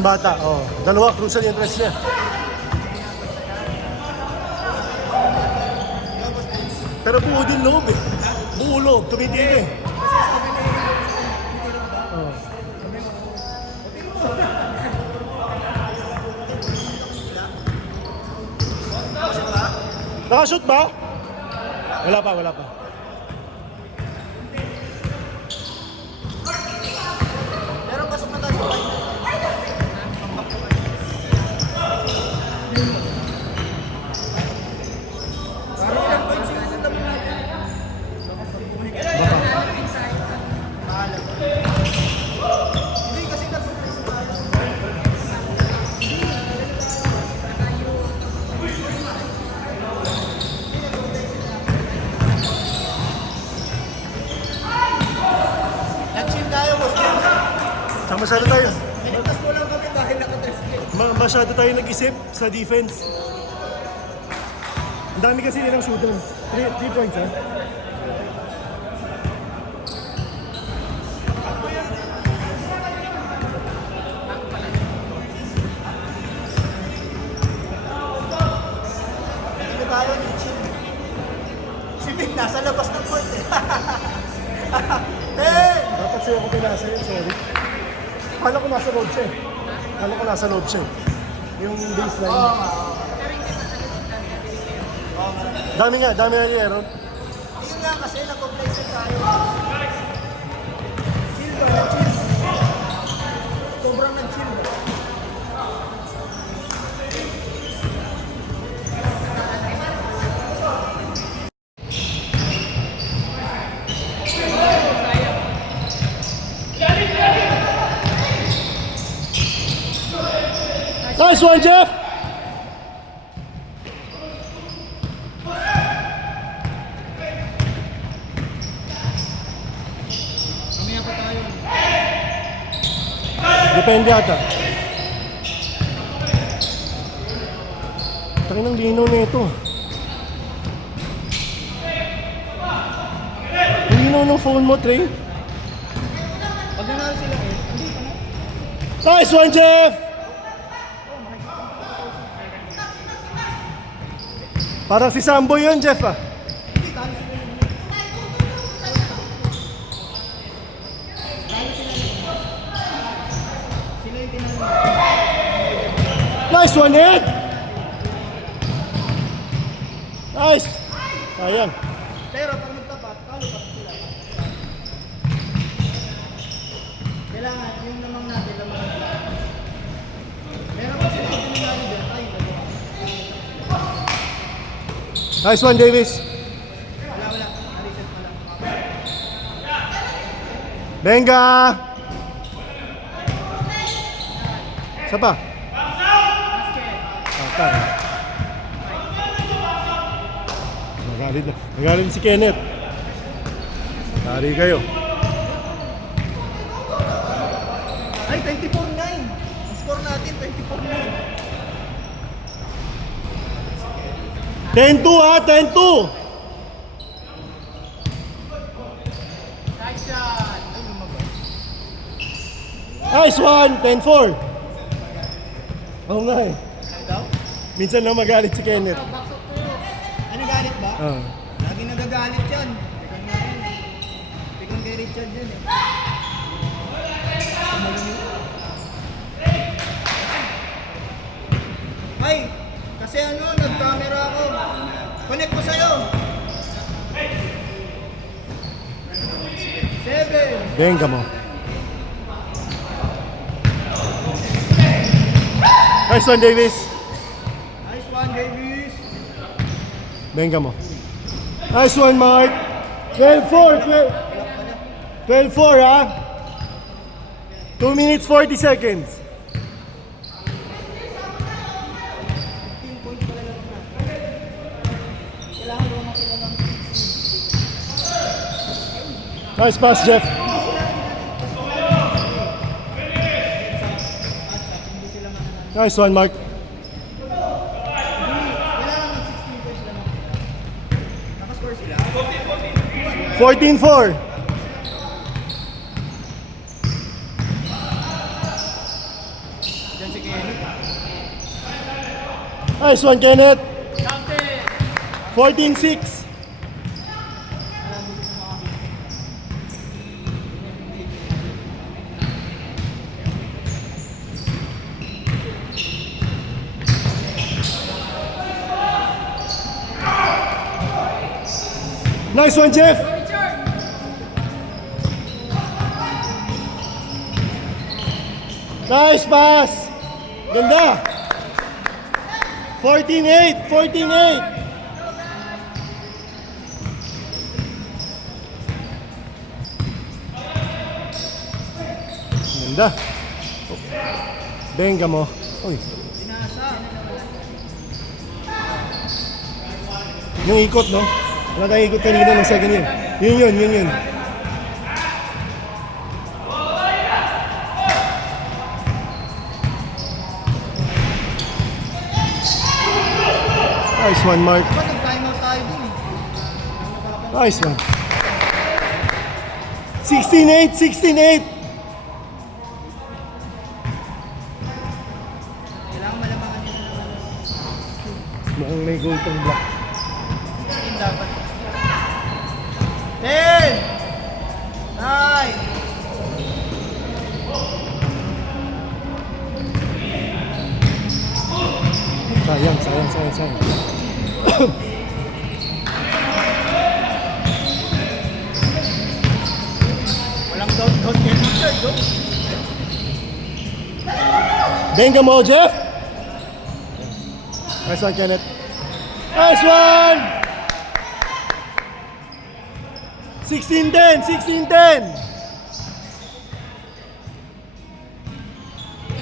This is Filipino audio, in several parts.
Yung bata, oh. Dalawa, crucial interest niya. Pero buo din loob eh. Buo loob, tumitigil eh. Oh. Nakashoot ba? Wala pa, wala pa. Pero pasok na tayo. Masyado tayo. Nagtas mo lang kami dahil nakatest kayo. Masyado tayo nag-isip sa defense. Ang dami kasi nilang shooter. 3 points ha. Hindi tayo ni Chim. Si Vic nasa labas ng court eh. Hey! Dapat sa'yo ako pinasa yun, sorry. Kala ko nasa load siya eh. Kala ko nasa load siya eh. Yung baseline. Dami nga ni Aaron. Yun nga kasi nag-complacent tayo. Chill ba? Chill. Sobrang nag-chill ba? Nice one, Jeff! Depende ata. Tangin ng linaw na ito. Ang linaw ng phone mo, Trey. Pag nanalo sila eh, hindi pa na. Nice one, Jeff! Parang si Sambo yun, Jeff ah. Hindi, talo sila yun. Talo sila yun. Sila yung tinalo. Nice one, Ed! Nice! Sayang. Pero pag nagtapat, talo pa sila. Kailangan, yung namang natin, lamang natin. Meron pa sila yung tinalo dyan, tayo na. Nice one, Davis. Wala. Nariset pa lang. Benga! Isa pa. Okay. Nagalit si Kenneth. Tari kayo. Ay, 24-9. Ang score natin, 24-9. 10-2 ha, 10-2. Nice shot. Ay, lumabas. Nice one, 10-4. Oo nga eh. Ano daw? Minsan lang magalit si Kenneth. Ano galit ba? Ah. Lagi nagagalit yan. Pikon nga yun. Pikon kay Richard yun eh. Ay! Kasi ano, nag-camera ako. Connect ko sa'yo. 7. Benga mo. Nice one, Davis. Nice one, Davis. Benga mo. Nice one, Mark. 12-4. 12-4 ha. 2 minutes 40 seconds. 15 points pala lang na. Kailangan lumang sila ng Nice pass, Jeff. Nice one, Mark. kailangan ng 16 points lang. Nakascore sila. 14-4. Nice one, Kenneth. 14-6. Nice one, Jeff. Nice pass. Ganda. 14-8. 14-8. Ganda. Benga mo. Uy. Yung ikot, no? Wala tayong ikot kanina ng second year. Yun. Nice one, Mark. Ba't nag-timeout tayo dun eh? Nice one. 16-8, 16-8. Kailangan malamangan nyo na Mukhang may goal tong block. Hindi dapat. 10! 9! Sayang. Walang down kay Richard, no? Benga mo, Jeff. Nice one, Kenneth. Nice one! 16-10, 16-10.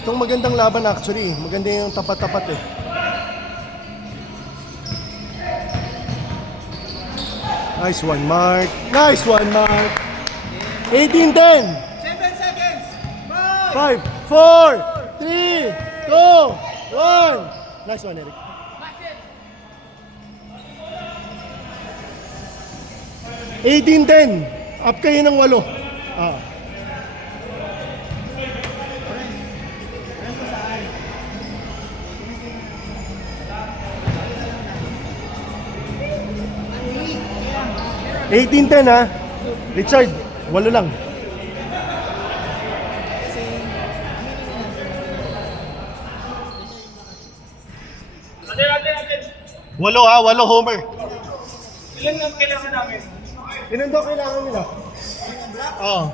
Itong magandang laban actually. Maganda yung tapat-tapat eh. Nice one, Mark. Nice one, Mark. 18-10. 7 seconds! 5, 4, 3, 2, 1. Nice one, Eric. 18-10. Up kayo ng 8. Ah. $18-10 ha. Richard, 8 lang. Walo ha, 8 homer. Ilan ang kailangan namin? Ilan daw kailangan nila? Oo.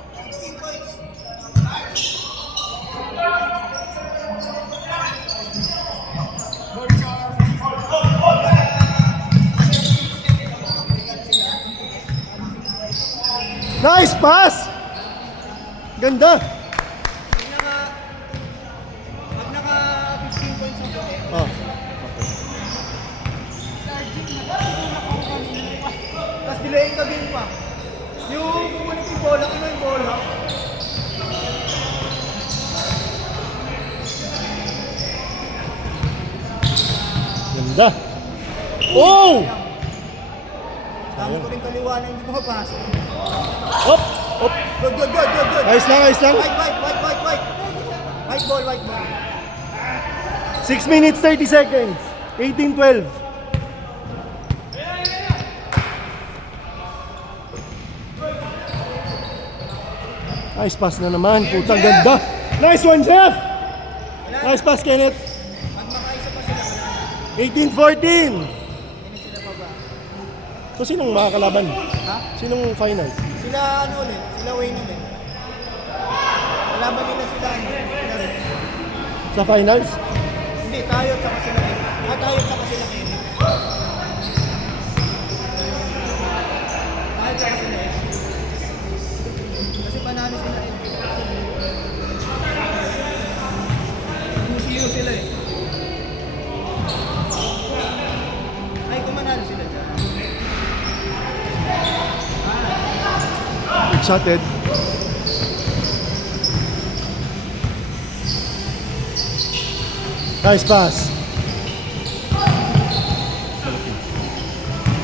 Nice pass! Ganda! Pag naka 15 points ang puti, Oh. tapos dilayin ka din pa. Yung kukunin yung bola, ino yung bola. Ganda! Oh! Dami ko rin kaliwa na hindi makapasok. Hop! Hop! Good. Ayos lang. White. White ball. 6 minutes, 30 seconds. 18-12. Nice pass na naman. Putang ganda. Nice one, Jeff! Nice pass, Kenneth. Pag makaisa pa sila, 18-14. hindi sila baba. So, sinong makakalaban? Ha? Sinong finals? Sila ano ulit? Sila Wayne ulit. Kalaban nila sila ano? Sila Rich. Sa finals? Hindi, tayo tsaka sila Eric. Tayo tsaka sila Eric. Tayo tsaka sila Eric. Kasi panalo sila Eric. UCU sila eh. Ay, kung manalo sila dyan. Excited. Nice pass.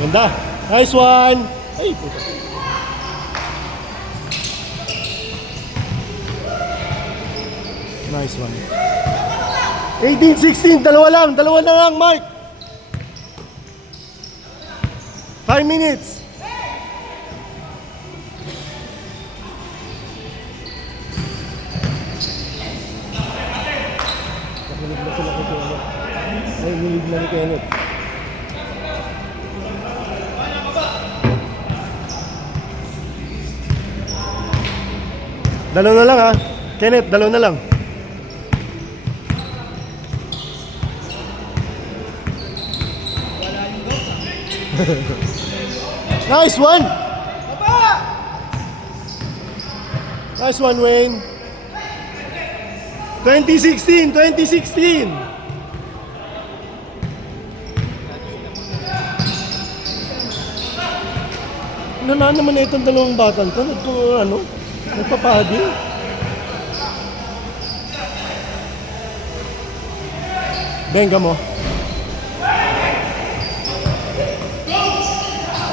Ganda. Nice one. Ay, puta. Nice one. 18-16. Dalawa na lang, Mark. 5 minutes. Nakinig na sila kay Kenneth. Ay, nilig na ni Kenneth. Dalaw na lang ha. Kenneth, dalaw na lang. Nice one! Nice one, Wayne. 2016, 2016. Ano na naman na itong dalawang batang to? Nagpapahadi. Benga mo.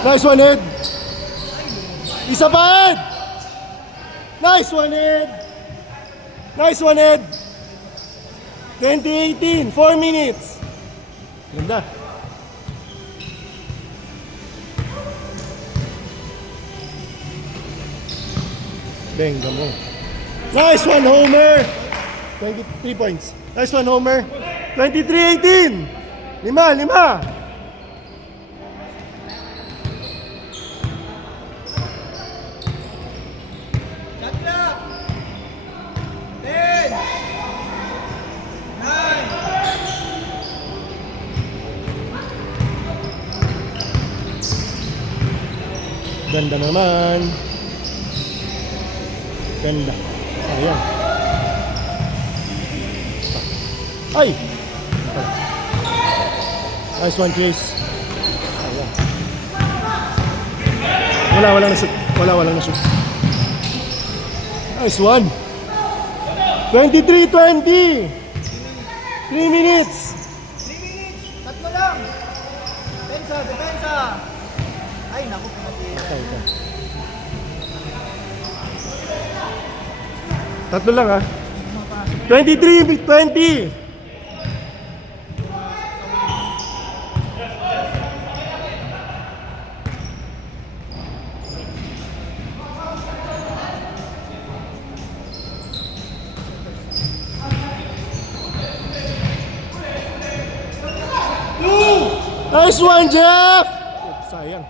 Nice one, Ed. Isa pa, Ed. Nice one, Ed. Nice one, Ed. 2018, 4 minutes. Ganda. Benga mo. Nice one, Homer. 23 points. Nice one, Homer. 23-18. Lima. Shot clock. 10. 9. Ganda naman. Ganda. Ayan. Ay! Nice one, Chase. Ayan. Walang na-shoot. Walang na-shoot. Nice one. 23-20. 3 minutes. 3 minutes. Tatlo lang. Depensa. Ay, naku, pinatira. Okay. Tatlo lang ha. 23-20. Nice one, Jeff! Sayang.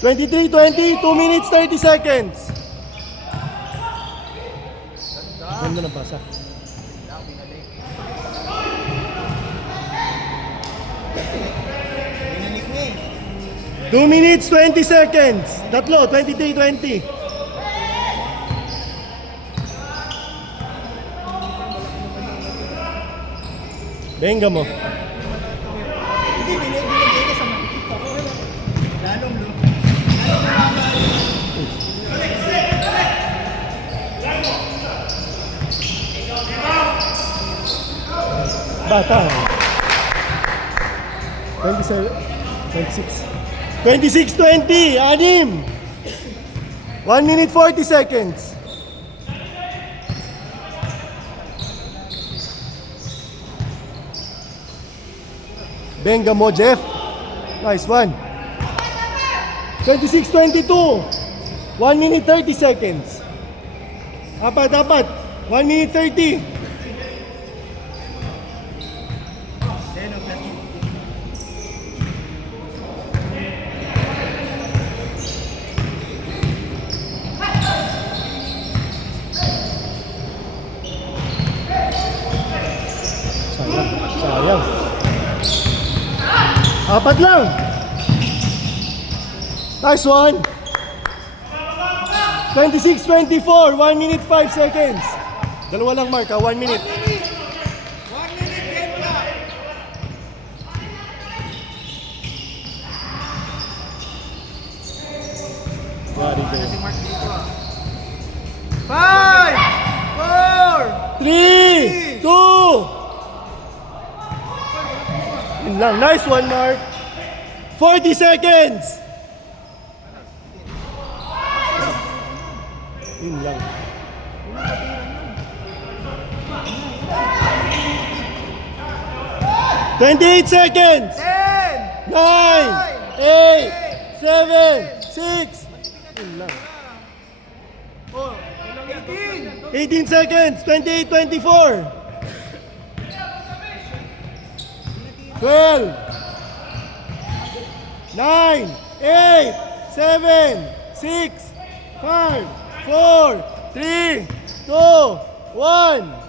23-20, 2 minutes 30 seconds. Ganda ng pasa. Binalik niya eh. 2 minutes 20 seconds. Tatlo, 23-20. Benga mo. Hindi, binigay niya sa makikita ko. Lalong lo. Bata. 27, 26. 26-20, anim. 1 minute 40 seconds. Benga mo, Jeff. Nice one. 26-22. 1 minute 30 seconds. Apat. 1 minute 30. Sayang. Apat lang. Nice one. 26-24. 1 minute 5 seconds. Dalawa lang, Mark, 1 minute. 1 minute. 1 minute game clock. Yari ko. Si Mark dito ah. 5, 4. 3, 2. Yun lang. Nice one, Mark. 40 seconds. Yun lang. 28 seconds. 10! 9, 8, 7, 6. Oh, 18! 18 seconds. 28, 24. 12. 9, 8, 7, 6, 5, 4, 3, 2, 1.